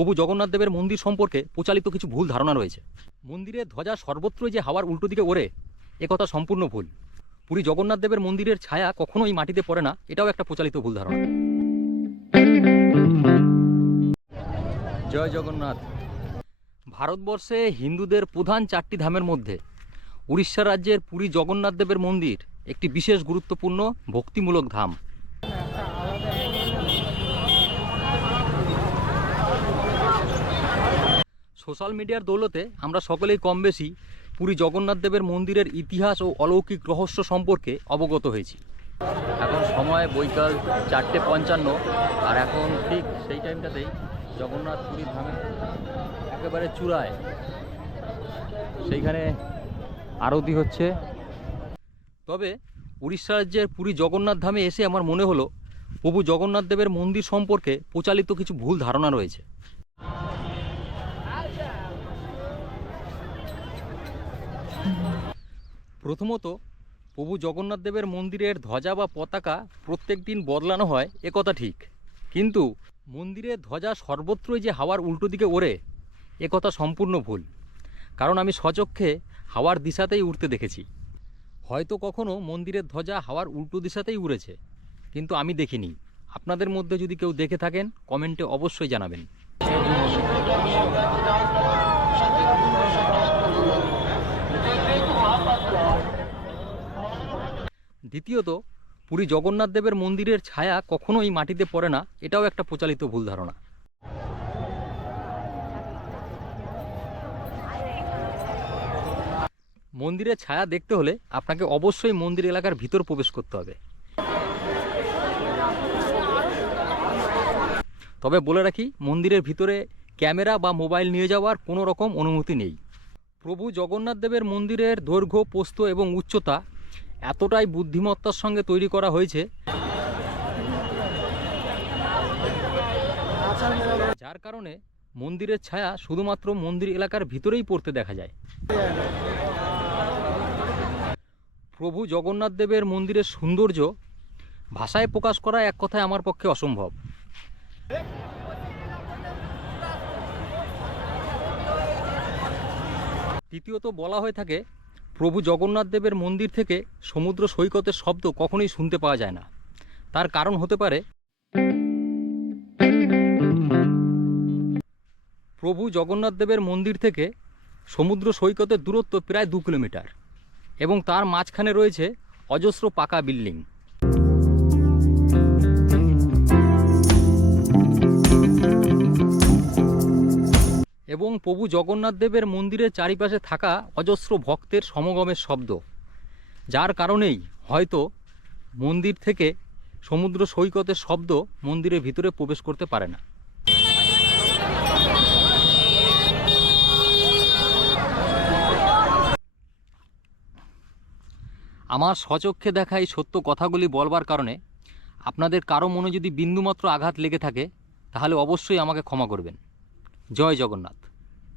প্রভু জগন্নাথ দেবের মন্দির সম্পর্কে প্রচালিত কিছু ভুল ধারণা রয়েছে। মন্দিরের ধ্বজা সর্বত্রই যে হাওয়ার উল্টো দিকে ওড়ে একথা সম্পূর্ণ ভুল। পুরী জগন্নাথ দেবের মন্দিরের ছায়া কখনোই মাটিতে পড়ে না, এটাও একটা প্রচালিত ভুল ধারণা। জয় জগন্নাথ। ভারতবর্ষে হিন্দুদের প্রধান চারটি ধামের মধ্যে উড়িষ্যা রাজ্যের পুরী জগন্নাথ দেবের মন্দির একটি বিশেষ গুরুত্বপূর্ণ, ভক্তিমূলক ধাম। সোশ্যাল মিডিয়ার দৌলতে আমরা সকলেই কম বেশি পুরী জগন্নাথ দেবের মন্দিরের ইতিহাস ও অলৌকিক রহস্য সম্পর্কে অবগত হয়েছি। এখন সময় বৈকাল চারটে পঞ্চান্ন, আর এখন ঠিক সেই টাইমটাতেই জগন্নাথ পুরী ধামে একেবারে চূড়ায়। সেইখানে আরতি হচ্ছে। তবে উড়িষ্যা রাজ্যের পুরী জগন্নাথ ধামে এসে আমার মনে হলো, প্রভু জগন্নাথ দেবের মন্দির সম্পর্কে প্রচালিত কিছু ভুল ধারণা রয়েছে। প্রথমত, প্রভু জগন্নাথ দেবের মন্দিরের ধ্বজা বা পতাকা প্রত্যেক দিন বদলানো হয় একথা ঠিক। কিন্তু মন্দিরের ধ্বজা সর্বত্রই যে হাওয়ার উল্টো দিকে ওড়ে একথা সম্পূর্ণ ভুল। কারণ আমি স্বচক্ষে হাওয়ার দিশাতেই উঠতে দেখেছি। হয়তো কখনো মন্দিরের ধ্বজা হাওয়ার উল্টো দিশাতেই উড়েছে, কিন্তু আমি দেখিনি। আপনাদের মধ্যে যদি কেউ দেখে থাকেন, কমেন্টে অবশ্যই জানাবেন। দ্বিতীয়ত, পুরী জগন্নাথ দেবের মন্দিরের ছায়া কখনোই মাটিতে পড়ে না, এটাও একটা প্রচালিত ভুল ধারণা। মন্দিরের ছায়া দেখতে হলে আপনাকে অবশ্যই মন্দির এলাকার ভিতর প্রবেশ করতে হবে। তবে বলে রাখি, মন্দিরের ভিতরে ক্যামেরা বা মোবাইল নিয়ে যাওয়ার কোনো রকম অনুমতি নেই। প্রভু জগন্নাথ দেবের মন্দিরের দৈর্ঘ্য, পোস্ত এবং উচ্চতা এতটাই বুদ্ধিমত্তার সঙ্গে তৈরি করা হয়েছে। যার কারণে মন্দিরের ছায়া শুধুমাত্র মন্দির এলাকার ভিতরেই পড়তে দেখা যায়। প্রভু জগন্নাথ দেবের মন্দিরের সৌন্দর্য ভাষায় প্রকাশ করা এক কথায় আমার পক্ষে অসম্ভব। তৃতীয়ত বলা হয়ে থাকে প্রভু জগন্নাথ দেবের মন্দির থেকে সমুদ্র সৈকতের শব্দ কখনোই শুনতে পাওয়া যায় না। তার কারণ হতে পারে প্রভু জগন্নাথ দেবের মন্দির থেকে সমুদ্র সৈকতের দূরত্ব প্রায় দু কিলোমিটার এবং তার মাঝখানে রয়েছে অজস্র পাকা বিল্ডিং। এবং প্রভু জগন্নাথ দেবের মন্দিরের চারিপাশে থাকা অজস্র ভক্তের সমগমের শব্দ। যার কারণেই হয়তো মন্দির থেকে সমুদ্র সৈকতের শব্দ মন্দিরের ভিতরে প্রবেশ করতে পারে না। আমার স্বচক্ষে দেখা এই সত্য কথাগুলি বলবার কারণে আপনাদের কারও মনে যদি বিন্দুমাত্র আঘাত লেগে থাকে, তাহলে অবশ্যই আমাকে ক্ষমা করবেন। জয় জগন্নাথ।